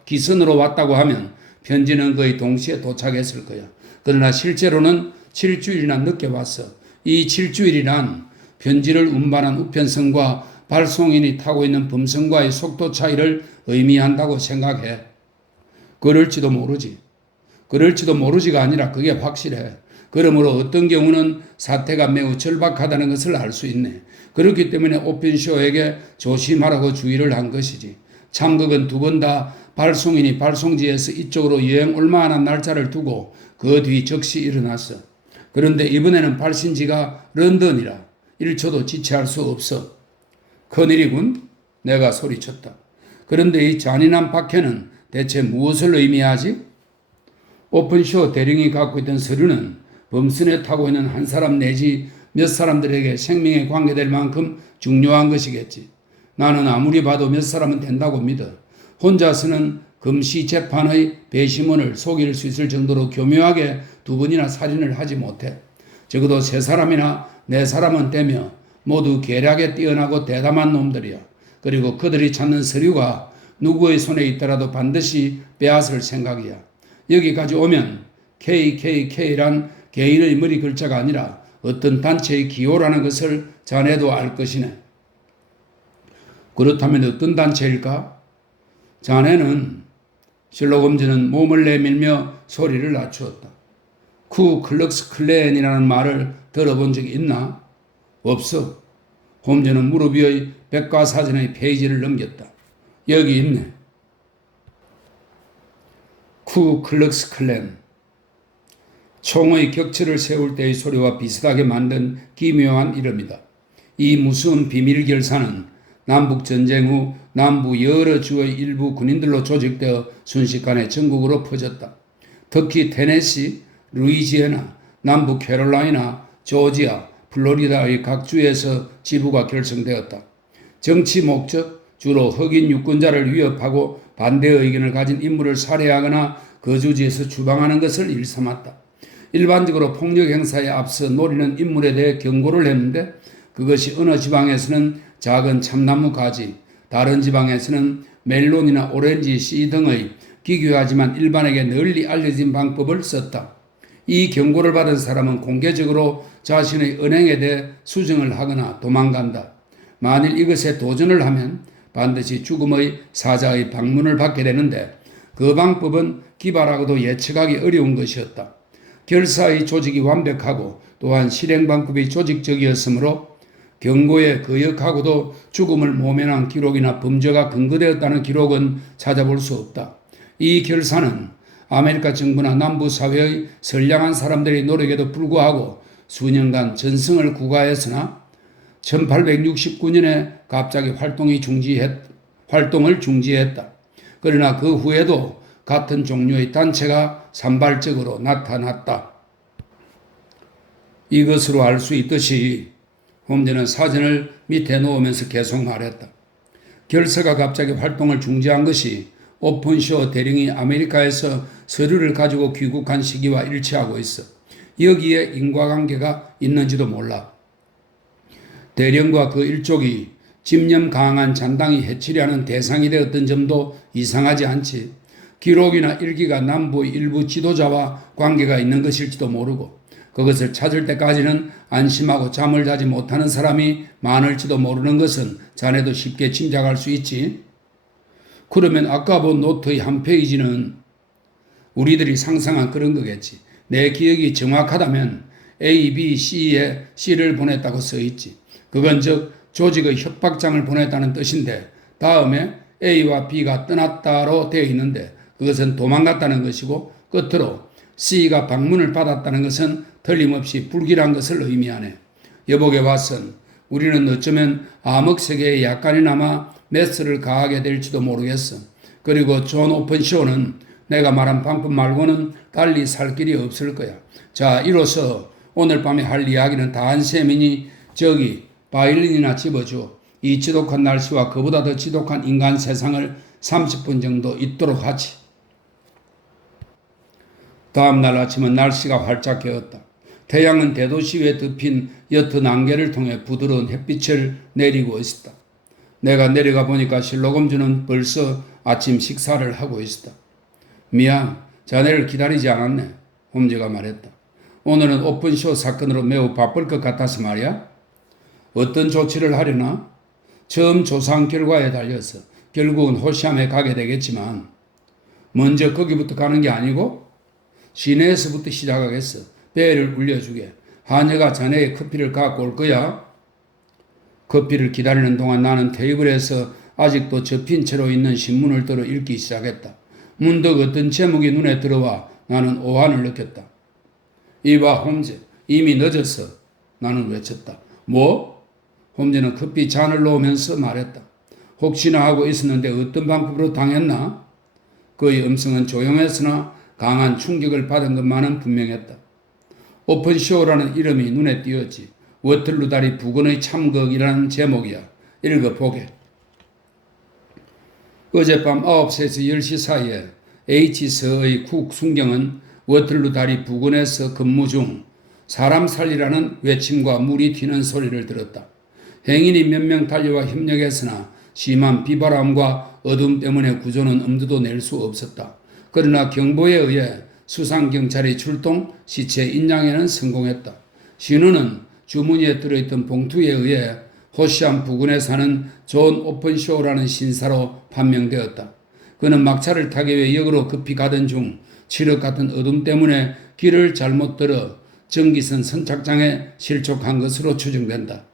기선으로 왔다고 하면 편지는 거의 동시에 도착했을 거야. 그러나 실제로는 7주일이나 늦게 왔어. 이 7주일이란 편지를 운반한 우편선과 발송인이 타고 있는 범선과의 속도 차이를 의미한다고 생각해. 그럴지도 모르지가 아니라 그게 확실해. 그러므로 어떤 경우는 사태가 매우 절박하다는 것을 알 수 있네. 그렇기 때문에 오펜쇼에게 조심하라고 주의를 한 것이지. 참극은 두 번 다 발송인이 발송지에서 이쪽으로 여행 올 만한 날짜를 두고 그 뒤 즉시 일어났어. 그런데 이번에는 발신지가 런던이라 1초도 지체할 수 없어. 큰일이군. 내가 소리쳤다. 그런데 이 잔인한 박해는 대체 무엇을 의미하지? 오픈쇼 대령이 갖고 있던 서류는 범선에 타고 있는 한 사람 내지 몇 사람들에게 생명에 관계될 만큼 중요한 것이겠지. 나는 아무리 봐도 몇 사람은 된다고 믿어. 혼자서는 금시 재판의 배심원을 속일 수 있을 정도로 교묘하게 두 번이나 살인을 하지 못해. 적어도 세 사람이나 네 사람은 되며 모두 계략에 뛰어나고 대담한 놈들이야. 그리고 그들이 찾는 서류가 누구의 손에 있더라도 반드시 빼앗을 생각이야. 여기까지 오면 KKK란 개인의 머리 글자가 아니라 어떤 단체의 기호라는 것을 자네도 알 것이네. 그렇다면 어떤 단체일까? 자네는 실록 홈즈는 몸을 내밀며 소리를 낮추었다. 쿠클럭스 클랜이라는 말을 들어본 적이 있나? 없어. 홈즈는 무릎 위의 백과사전의 페이지를 넘겼다. 여기 있네. 쿠클럭스 클랜. 총의 격처를 세울 때의 소리와 비슷하게 만든 기묘한 이름이다. 이 무서운 비밀 결사는 남북전쟁 후 남부 여러 주의 일부 군인들로 조직되어 순식간에 전국으로 퍼졌다. 특히 테네시, 루이지애나, 남부 캐롤라이나, 조지아, 플로리다의 각 주에서 지부가 결성되었다. 정치 목적, 주로 흑인 유권자를 위협하고 반대 의견을 가진 인물을 살해하거나 거주지에서 추방하는 것을 일삼았다. 일반적으로 폭력 행사에 앞서 노리는 인물에 대해 경고를 했는데 그것이 어느 지방에서는 작은 참나무 가지, 다른 지방에서는 멜론이나 오렌지 씨 등의 기괴하지만 일반에게 널리 알려진 방법을 썼다. 이 경고를 받은 사람은 공개적으로 자신의 언행에 대해 수정을 하거나 도망간다. 만일 이것에 도전을 하면 반드시 죽음의 사자의 방문을 받게 되는데 그 방법은 기발하고도 예측하기 어려운 것이었다. 결사의 조직이 완벽하고 또한 실행 방법이 조직적이었으므로 경고에 거역하고도 죽음을 모면한 기록이나 범죄가 근거되었다는 기록은 찾아볼 수 없다. 이 결사는 아메리카 정부나 남부 사회의 선량한 사람들의 노력에도 불구하고 수년간 전승을 구가했으나 1869년에 갑자기 활동을 중지했다. 그러나 그 후에도 같은 종류의 단체가 산발적으로 나타났다. 이것으로 알 수 있듯이 홈즈는 사전을 밑에 놓으면서 계속 말했다. 결사가 갑자기 활동을 중지한 것이 오픈쇼 대령이 아메리카에서 서류를 가지고 귀국한 시기와 일치하고 있어. 여기에 인과관계가 있는지도 몰라. 대령과 그 일족이 집념 강한 잔당이 해치려 하는 대상이 되었던 점도 이상하지 않지. 기록이나 일기가 남부의 일부 지도자와 관계가 있는 것일지도 모르고 그것을 찾을 때까지는 안심하고 잠을 자지 못하는 사람이 많을지도 모르는 것은 자네도 쉽게 짐작할 수 있지. 그러면 아까 본 노트의 한 페이지는 우리들이 상상한 그런 거겠지. 내 기억이 정확하다면 A, B, C에 C를 보냈다고 써있지. 그건 즉 조직의 협박장을 보냈다는 뜻인데 다음에 A와 B가 떠났다로 되어 있는데 그것은 도망갔다는 것이고 끝으로 C가 방문을 받았다는 것은 틀림없이 불길한 것을 의미하네. 여보게 왓슨, 우리는 어쩌면 암흑세계에 약간이나마 메스를 가하게 될지도 모르겠어. 그리고 존 오픈쇼는 내가 말한 방법 말고는 달리 살 길이 없을 거야. 자, 이로써 오늘 밤에 할 이야기는 다 한 셈이니 저기 바이올린이나 집어줘. 이 지독한 날씨와 그보다 더 지독한 인간 세상을 30분 정도 있도록 하지. 다음 날 아침은 날씨가 활짝 개었다. 태양은 대도시 위에 덮인 옅은 안개를 통해 부드러운 햇빛을 내리고 있었다. 내가 내려가 보니까 실록 홈즈는 벌써 아침 식사를 하고 있었다. 미안, 자네를 기다리지 않았네. 홈즈가 말했다. 오늘은 오픈쇼 사건으로 매우 바쁠 것 같아서 말이야. 어떤 조치를 하려나? 처음 조사한 결과에 달려서 결국은 호시암에 가게 되겠지만 먼저 거기부터 가는 게 아니고 시내에서부터 시작하겠어. 배를 울려주게. 하녀가 자네의 커피를 갖고 올 거야. 커피를 기다리는 동안 나는 테이블에서 아직도 접힌 채로 있는 신문을 들어 읽기 시작했다. 문득 어떤 제목이 눈에 들어와 나는 오한을 느꼈다. 이봐 홈즈, 이미 늦었어. 나는 외쳤다. 뭐? 홈즈는 커피 잔을 놓으면서 말했다. 혹시나 하고 있었는데 어떤 방법으로 당했나? 그의 음성은 조용했으나 강한 충격을 받은 것만은 분명했다. 오픈쇼라는 이름이 눈에 띄었지. 워틀루 다리 부근의 참극이라는 제목이야. 읽어보게. 어젯밤 9시에서 10시 사이에 H서의 쿡 순경은 워틀루 다리 부근에서 근무 중 사람 살리라는 외침과 물이 튀는 소리를 들었다. 행인이 몇 명 달려와 협력했으나 심한 비바람과 어둠 때문에 구조는 엄두도 낼 수 없었다. 그러나 경보에 의해 수상경찰이 출동, 시체 인양에는 성공했다. 신우는 주머니에 들어있던 봉투에 의해 호시암 부근에 사는 존 오픈쇼라는 신사로 판명되었다. 그는 막차를 타기 위해 역으로 급히 가던 중 칠흑 같은 어둠 때문에 길을 잘못 들어 전기선 선착장에 실족한 것으로 추정된다.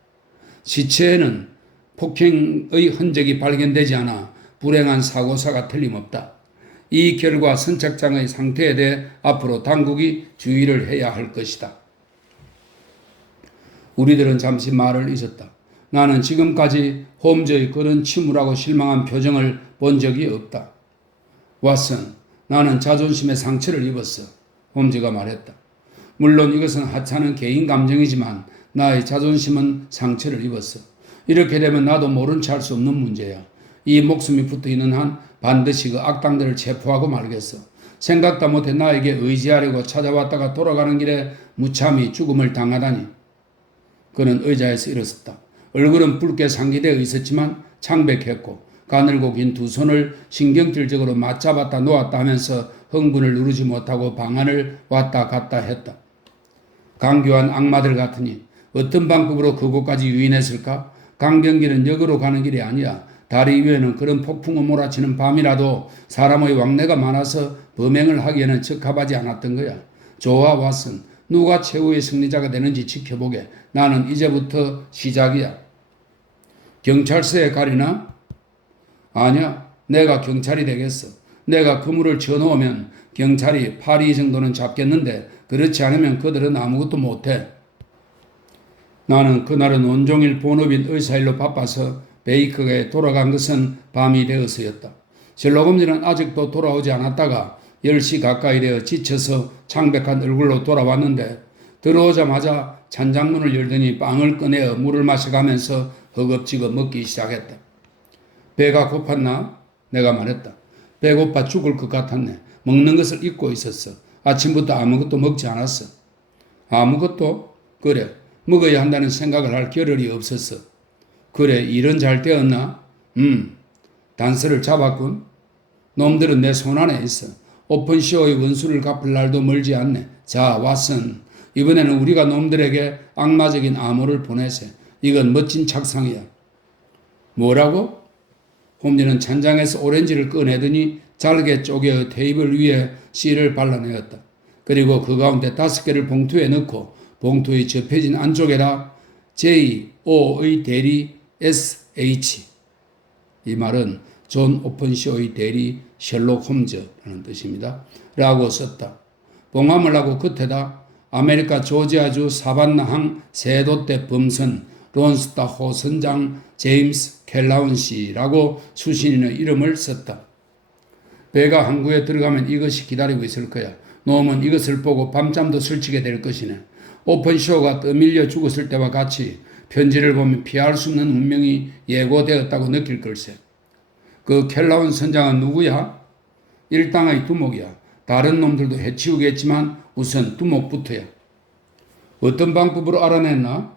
시체에는 폭행의 흔적이 발견되지 않아 불행한 사고사가 틀림없다. 이 결과 선착장의 상태에 대해 앞으로 당국이 주의를 해야 할 것이다. 우리들은 잠시 말을 잊었다. 나는 지금까지 홈즈의 그런 침울하고 실망한 표정을 본 적이 없다. 왓슨, 나는 자존심에 상처를 입었어. 홈즈가 말했다. 물론 이것은 하찮은 개인 감정이지만 나의 자존심은 상처를 입었어. 이렇게 되면 나도 모른 체 할 수 없는 문제야. 이 목숨이 붙어있는 한 반드시 그 악당들을 체포하고 말겠어. 생각도 못해 나에게 의지하려고 찾아왔다가 돌아가는 길에 무참히 죽음을 당하다니. 그는 의자에서 일어섰다. 얼굴은 붉게 상기되어 있었지만 창백했고 가늘고 긴 두 손을 신경질적으로 맞잡았다 놓았다 하면서 흥분을 누르지 못하고 방안을 왔다 갔다 했다. 강교한 악마들 같으니 어떤 방법으로 그곳까지 유인했을까? 강병기는 역으로 가는 길이 아니야. 다리 위에는 그런 폭풍우 몰아치는 밤이라도 사람의 왕래가 많아서 범행을 하기에는 적합하지 않았던 거야. 좋아, 왓슨. 누가 최후의 승리자가 되는지 지켜보게. 나는 이제부터 시작이야. 경찰서에 가리나? 아니야. 내가 경찰이 되겠어. 내가 그물을 쳐놓으면 경찰이 파리 정도는 잡겠는데 그렇지 않으면 그들은 아무것도 못해. 나는 그날은 온종일 본업인 의사일로 바빠서 베이커에 돌아간 것은 밤이 되어서였다. 셜록 홈즈는 아직도 돌아오지 않았다가 10시 가까이 되어 지쳐서 창백한 얼굴로 돌아왔는데 들어오자마자 찬장문을 열더니 빵을 꺼내어 물을 마셔가면서 허겁지겁 먹기 시작했다. 배가 고팠나? 내가 말했다. 배고파 죽을 것 같았네. 먹는 것을 잊고 있었어. 아침부터 아무것도 먹지 않았어. 아무것도? 그래. 먹어야 한다는 생각을 할 겨를이 없었어. 그래, 일은 잘 되었나? 단서를 잡았군. 놈들은 내 손안에 있어. 오픈쇼의 원수를 갚을 날도 멀지 않네. 자, 왓슨. 이번에는 우리가 놈들에게 악마적인 암호를 보내세. 이건 멋진 착상이야. 뭐라고? 홈즈는 찬장에서 오렌지를 꺼내더니 잘게 쪼개 테이블 위에 씨를 발라내었다. 그리고 그 가운데 5개를 봉투에 넣고 봉투의 접혀진 안쪽에다 J.O.의 대리 S.H. 이 말은 존 오픈쇼의 대리 셜록 홈즈라는 뜻입니다. 라고 썼다. 봉함을 하고 끝에다 아메리카 조지아주 사반나항 세도대 범선 론스타호 선장 제임스 켈라운 씨라고 수신인의 이름을 썼다. 배가 항구에 들어가면 이것이 기다리고 있을 거야. 놈은 이것을 보고 밤잠도 설치게 될 것이네. 오픈쇼가 떠밀려 죽었을 때와 같이 편지를 보면 피할 수 없는 운명이 예고되었다고 느낄 걸세. 그 켈라운 선장은 누구야? 일당의 두목이야. 다른 놈들도 해치우겠지만 우선 두목부터야. 어떤 방법으로 알아냈나?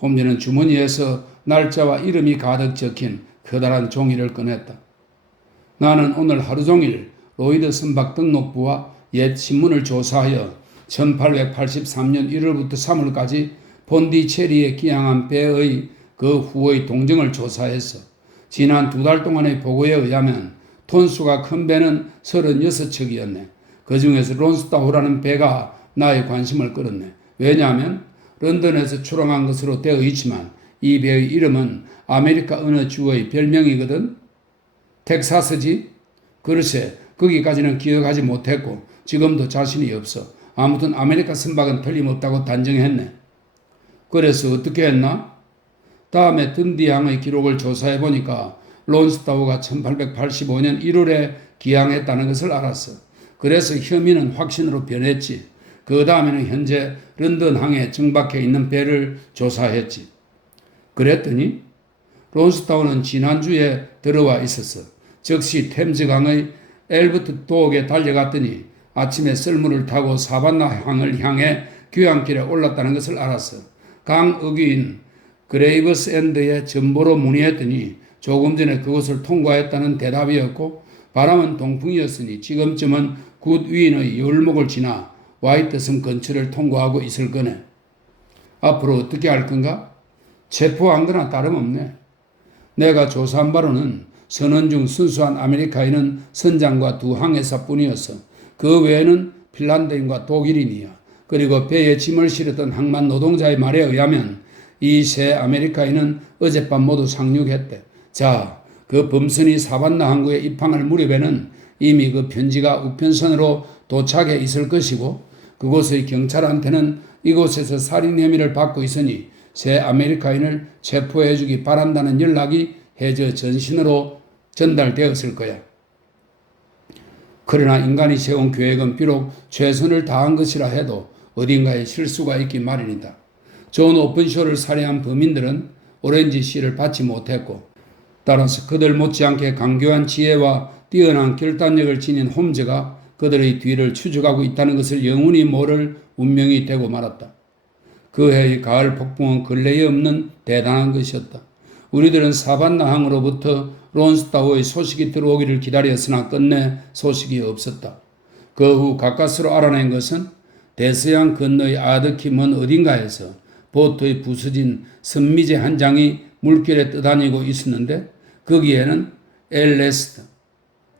홈즈는 주머니에서 날짜와 이름이 가득 적힌 커다란 종이를 꺼냈다. 나는 오늘 하루 종일 로이드 선박 등록부와 옛 신문을 조사하여 1883년 1월부터 3월까지 폰디체리에 기항한 배의 그 후의 동정을 조사했어. 지난 2달 동안의 보고에 의하면 톤수가 큰 배는 36척이었네. 그 중에서 론스타호라는 배가 나의 관심을 끌었네. 왜냐하면 런던에서 출항한 것으로 되어 있지만 이 배의 이름은 아메리카 어느 주의 별명이거든. 텍사스지? 글쎄, 거기까지는 기억하지 못했고 지금도 자신이 없어. 아무튼 아메리카 선박은 틀림없다고 단정했네. 그래서 어떻게 했나? 다음에 든디항의 기록을 조사해보니까 론스타우가 1885년 1월에 기항했다는 것을 알았어. 그래서 혐의는 확신으로 변했지. 그 다음에는 현재 런던항에 정박해 있는 배를 조사했지. 그랬더니 론스타우는 지난주에 들어와 있었어. 즉시 템즈강의 엘버트 도옥에 달려갔더니 아침에 썰물을 타고 사반나 항을 향해 귀향길에 올랐다는 것을 알았어. 강 어귀인 그레이브스 엔드에 전보로 문의했더니 조금 전에 그곳을 통과했다는 대답이었고, 바람은 동풍이었으니 지금쯤은 굿 위인의 열목을 지나 화이트섬 근처를 통과하고 있을 거네. 앞으로 어떻게 할 건가? 체포한 거나 다름없네. 내가 조사한 바로는 선원 중 순수한 아메리카인은 선장과 두 항해사뿐이었어. 그 외에는 핀란드인과 독일인이야. 그리고 배에 짐을 실었던 항만 노동자의 말에 의하면 이 세 아메리카인은 어젯밤 모두 상륙했대. 자, 그 범선이 사반나 항구에 입항할 무렵에는 이미 그 편지가 우편선으로 도착해 있을 것이고, 그곳의 경찰한테는 이곳에서 살인 혐의를 받고 있으니 새 아메리카인을 체포해 주기 바란다는 연락이 해저 전신으로 전달되었을 거야. 그러나 인간이 세운 계획은 비록 최선을 다한 것이라 해도 어딘가에 실수가 있기 마련이다. 존 오픈쇼를 살해한 범인들은 오렌지 씨를 받지 못했고, 따라서 그들 못지않게 강교한 지혜와 뛰어난 결단력을 지닌 홈즈가 그들의 뒤를 추적하고 있다는 것을 영원히 모를 운명이 되고 말았다. 그 해의 가을 폭풍은 근래에 없는 대단한 것이었다. 우리들은 사반나항으로부터 론스타우의 소식이 들어오기를 기다렸으나 끝내 소식이 없었다. 그 후 가까스로 알아낸 것은 대서양 건너의 아득히 먼 어딘가에서 보트의 부서진 선미제 한 장이 물결에 떠다니고 있었는데, 거기에는 LS,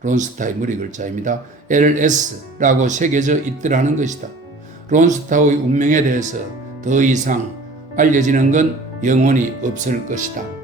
론스타의 무리 글자입니다. LS라고 새겨져 있더라는 것이다. 론스타우의 운명에 대해서 더 이상 알려지는 건 영원히 없을 것이다.